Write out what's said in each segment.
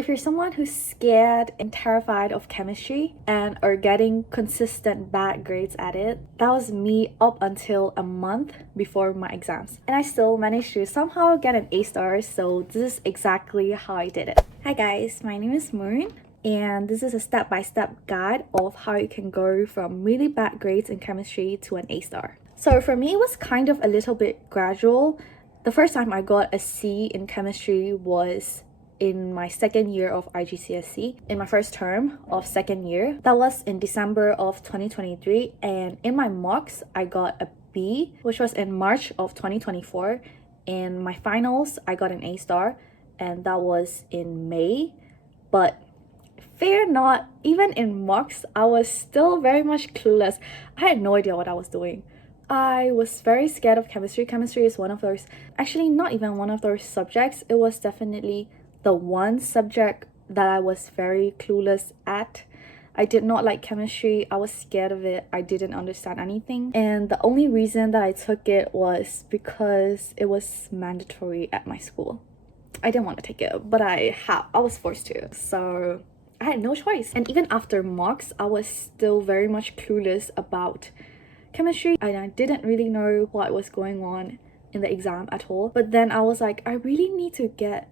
If you're someone who's scared and terrified of chemistry and are getting consistent bad grades at it, that was me up until a month before my exams. And I still managed to somehow get an A star, so this is exactly how I did it. Hi guys, my name is Moon, and this is a step-by-step guide of how you can go from really bad grades in chemistry to an A star. So for me, it was kind of a little bit gradual. The first time I got a C in chemistry was in my second year of igcse, in my first term of second year. That was in December of 2023, and in my mocks I got a B, which was in March of 2024. In my finals I got an A star, and that was in May. But fear not, even in mocks I was still very much clueless. I had no idea what I was doing. I was very scared of chemistry. Chemistry is one of those, actually not even one of those subjects, it was definitely the one subject that I was very clueless at. I did not like chemistry. I was scared of it. I didn't understand anything. And the only reason that I took it was because it was mandatory at my school. I didn't want to take it, but I was forced to. So I had no choice. And even after mocks, I was still very much clueless about chemistry. And I didn't really know what was going on in the exam at all. But then I was like, I really need to get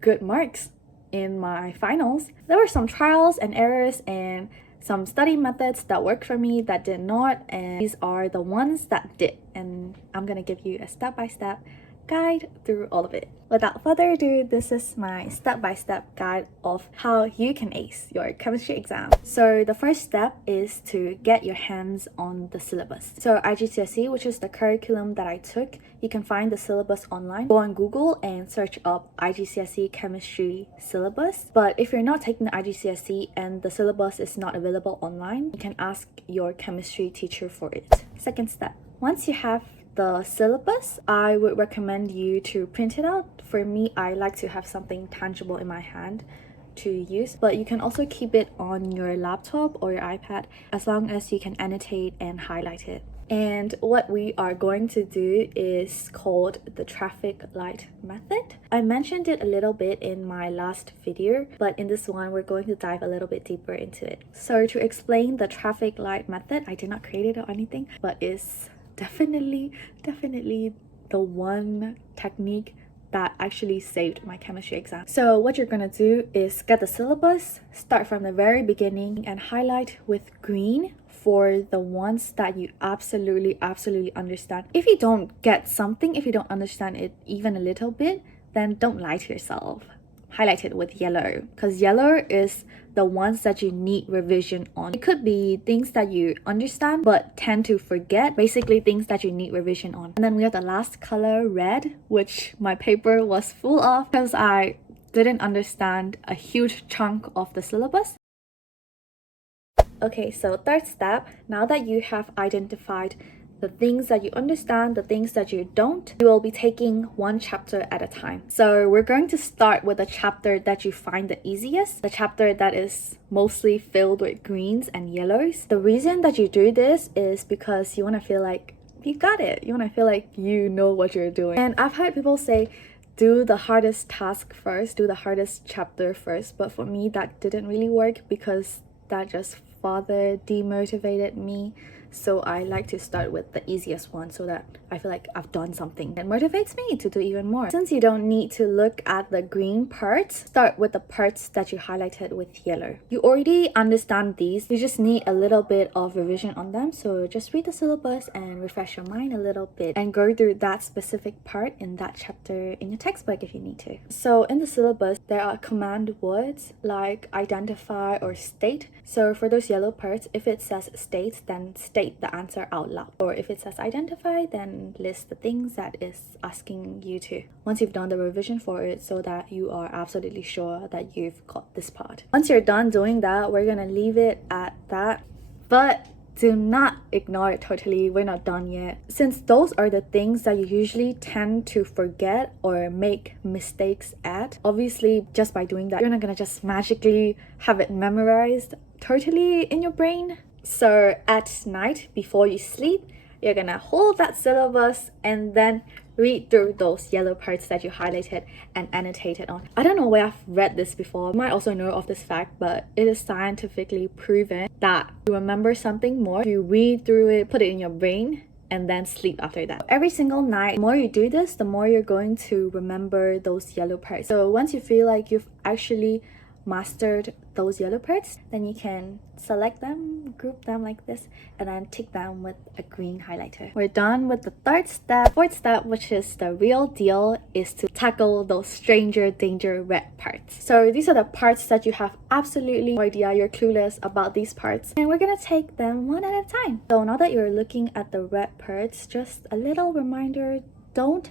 good marks in my finals. There were some trials and errors and some study methods that worked for me that did not, and these are the ones that did, and I'm gonna give you a step-by-step guide through all of it. Without further ado, this is my step-by-step guide of how you can ace your chemistry exam. So the first step is to get your hands on the syllabus. So igcse, which is the curriculum that I took, you can find the syllabus online. Go on Google and search up igcse chemistry syllabus. But if you're not taking the igcse and the syllabus is not available online, you can ask your chemistry teacher for it. Second step, once you have the syllabus, I would recommend you to print it out. For me, I like to have something tangible in my hand to use, but you can also keep it on your laptop or your iPad as long as you can annotate and highlight it. And what we are going to do is called the traffic light method. I mentioned it a little bit in my last video, but in this one we're going to dive a little bit deeper into it. So to explain the traffic light method, I did not create it or anything, but it's definitely the one technique that actually saved my chemistry exam. So what you're gonna do is get the syllabus, start from the very beginning, and highlight with green for the ones that you absolutely understand. If you don't get something, if you don't understand it even a little bit, then don't lie to yourself. Highlight it with yellow, because yellow is the ones that you need revision on. It could be things that you understand but tend to forget, basically things that you need revision on. And then we have the last color, red, which my paper was full of because I didn't understand a huge chunk of the syllabus. Okay, so third step, now that you have identified the things that you understand, the things that you don't, you will be taking one chapter at a time. So we're going to start with a chapter that you find the easiest, the chapter that is mostly filled with greens and yellows. The reason that you do this is because you want to feel like you got it. You want to feel like you know what you're doing. And I've heard people say, do the hardest task first, do the hardest chapter first. But for me, that didn't really work because that just further demotivated me. So I like to start with the easiest one so that I feel like I've done something. It motivates me to do even more. Since you don't need to look at the green parts, start with the parts that you highlighted with yellow. You already understand these, you just need a little bit of revision on them. So just read the syllabus and refresh your mind a little bit and go through that specific part in that chapter in your textbook if you need to. So in the syllabus, there are command words like identify or state. So for those yellow parts, if it says state, then state the answer out loud. Or if it says identify, then list the things that is asking you to. Once you've done the revision for it so that you are absolutely sure that you've got this part. Once you're done doing that, we're gonna leave it at that. But do not ignore it totally, we're not done yet. Since those are the things that you usually tend to forget or make mistakes at, obviously just by doing that, you're not gonna just magically have it memorized totally in your brain. So at night, before you sleep, you're gonna hold that syllabus and then read through those yellow parts that you highlighted and annotated on. I don't know where I've read this before. You might also know of this fact, but it is scientifically proven that you remember something more if you read through it, put it in your brain, and then sleep after that. Every single night, the more you do this, the more you're going to remember those yellow parts. So once you feel like you've actually mastered those yellow parts, then you can select them, group them like this, and then tick them with a green highlighter. We're done with the third step. Fourth step, which is the real deal, is to tackle those stranger danger red parts. So these are the parts that you have absolutely no idea, you're clueless about these parts, and we're gonna take them one at a time. So now that you're looking at the red parts, just a little reminder, don't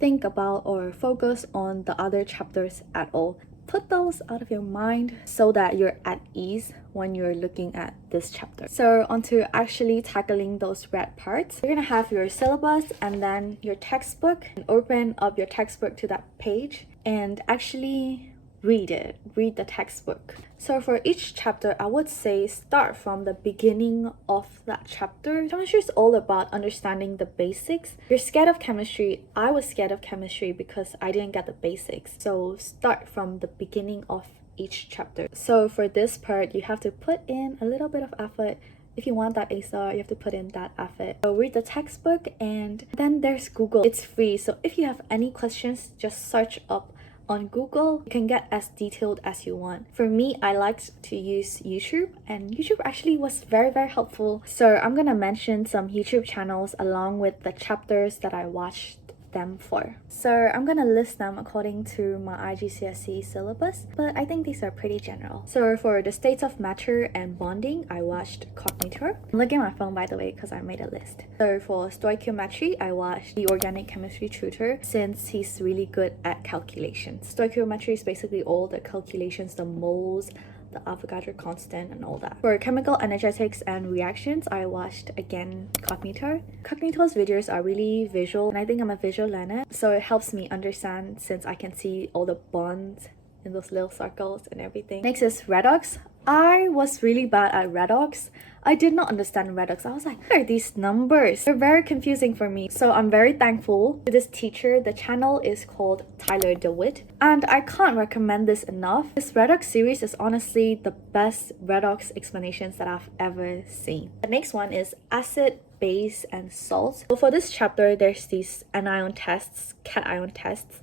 think about or focus on the other chapters at all. Put those out of your mind so that you're at ease when you're looking at this chapter. So onto actually tackling those red parts. You're gonna have your syllabus and then your textbook, and open up your textbook to that page and actually read the textbook. So for each chapter, I would say start from the beginning of that chapter. Chemistry is all about understanding the basics. If you're scared of chemistry, I was scared of chemistry because I didn't get the basics. So start from the beginning of each chapter. So for this part, you have to put in a little bit of effort. If you want that A star, you have to put in that effort. So read the textbook, and then there's Google. It's free. So if you have any questions, just search up on Google. You can get as detailed as you want. For me, I liked to use YouTube, and YouTube actually was very helpful. So I'm gonna mention some YouTube channels along with the chapters that I watched them for. So I'm gonna list them according to my igcse syllabus, but I think these are pretty general. So for the states of matter and bonding, I watched Cognitor. I'm looking at my phone, by the way, because I made a list. So for stoichiometry, I watched the organic chemistry tutor since he's really good at calculations. Stoichiometry is basically all the calculations, the moles, the Avogadro constant, and all that. For chemical energetics and reactions, I watched again Cognitor. Cognitor's videos are really visual, and I think I'm a visual learner, so it helps me understand since I can see all the bonds in those little circles and everything. Next is redox. I was really bad at redox. I did not understand redox. I was like, what are these numbers? They're very confusing for me. So I'm very thankful to this teacher. The channel is called Tyler DeWitt, and I can't recommend this enough. This redox series is honestly the best redox explanations that I've ever seen. The next one is acid, base, and salt. So for this chapter, there's these anion tests, cation tests.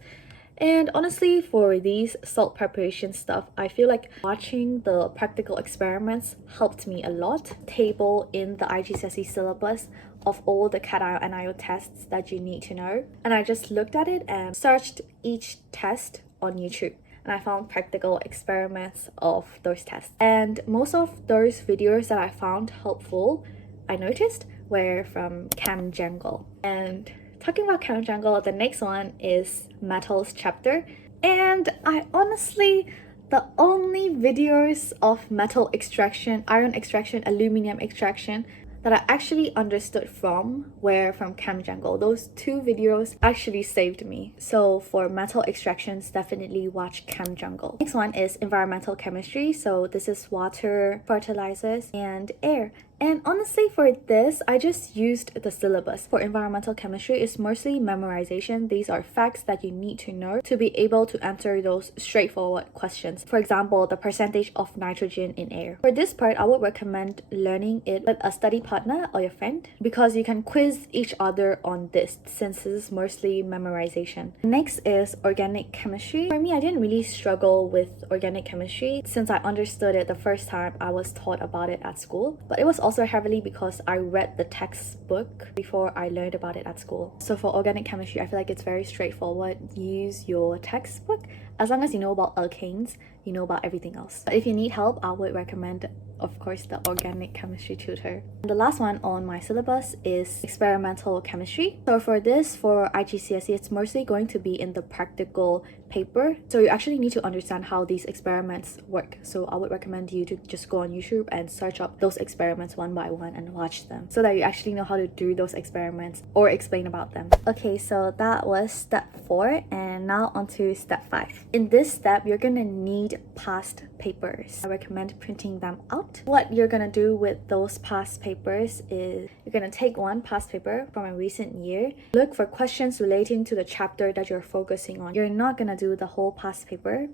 And honestly, for these salt preparation stuff, I feel like watching the practical experiments helped me a lot. Table in the igcse syllabus of all the cation and anion tests that you need to know. And I just looked at it and searched each test on YouTube, and I found practical experiments of those tests. And most of those videos that I found helpful, I noticed, were from Cam Jungle. And talking about Cam Jungle, the next one is metals chapter, and I honestly, the only videos of metal extraction, iron extraction, aluminum extraction that I actually understood from were from Cam Jungle. Those two videos actually saved me. So for metal extractions, definitely watch Cam Jungle. Next one is environmental chemistry. So this is water, fertilizers, and air. And honestly, for this, I just used the syllabus. For environmental chemistry, it's mostly memorization. These are facts that you need to know to be able to answer those straightforward questions. For example, the percentage of nitrogen in air. For this part, I would recommend learning it with a study partner or your friend, because you can quiz each other on this, since this is mostly memorization. Next is organic chemistry. For me, I didn't really struggle with organic chemistry since I understood it the first time I was taught about it at school, but it was also heavily because I read the textbook before I learned about it at school. So for organic chemistry, I feel like it's very straightforward. Use your textbook. As long as you know about alkanes, you know about everything else. But if you need help, I would recommend, of course, the organic chemistry tutor. And the last one on my syllabus is experimental chemistry. So for this, for igcse, it's mostly going to be in the practical paper. So you actually need to understand how these experiments work. So I would recommend you to just go on YouTube and search up those experiments one by one and watch them, so that you actually know how to do those experiments or explain about them. Okay, so that was step 4, and now on to step 5. In this step, you're gonna need past papers. I recommend printing them out. What you're gonna do with those past papers is you're gonna take one past paper from a recent year, look for questions relating to the chapter that you're focusing on. You're not gonna do the whole past paper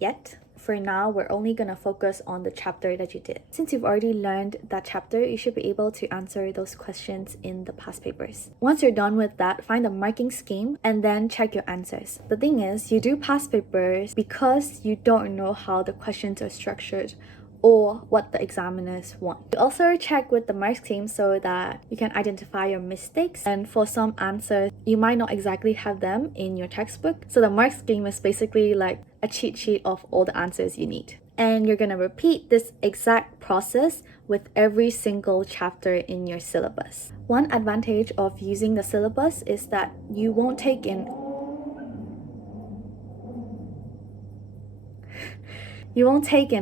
yet. For now, we're only gonna focus on the chapter that you did. Since you've already learned that chapter, you should be able to answer those questions in the past papers. Once you're done with that, find a marking scheme and then check your answers. The thing is, you do past papers because you don't know how the questions are structured or what the examiners want. You also check with the mark scheme so that you can identify your mistakes, and for some answers you might not exactly have them in your textbook, so the mark scheme is basically like a cheat sheet of all the answers you need. And you're gonna repeat this exact process with every single chapter in your syllabus. One advantage of using the syllabus is that you won't take in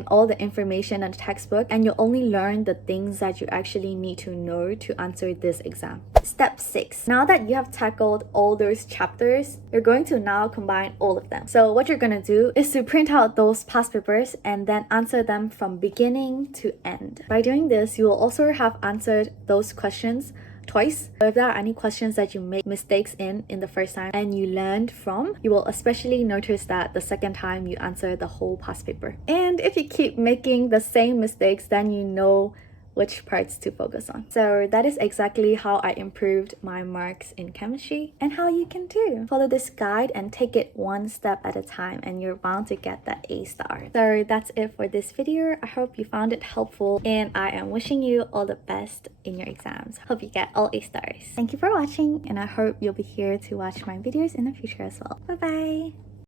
all the information in the textbook, and you'll only learn the things that you actually need to know to answer this exam. Step 6. Now that you have tackled all those chapters, you're going to now combine all of them. So what you're gonna do is to print out those past papers and then answer them from beginning to end. By doing this, you will also have answered those questions twice. So if there are any questions that you made mistakes in the first time and you learned from, you will especially notice that the second time you answer the whole past paper. And if you keep making the same mistakes, then you know which parts to focus on. So that is exactly how I improved my marks in chemistry, and how you can too. Follow this guide and take it one step at a time, and you're bound to get that A star. So that's it for this video. I hope you found it helpful, and I am wishing you all the best in your exams. Hope you get all A stars. Thank you for watching, and I hope you'll be here to watch my videos in the future as well. Bye bye.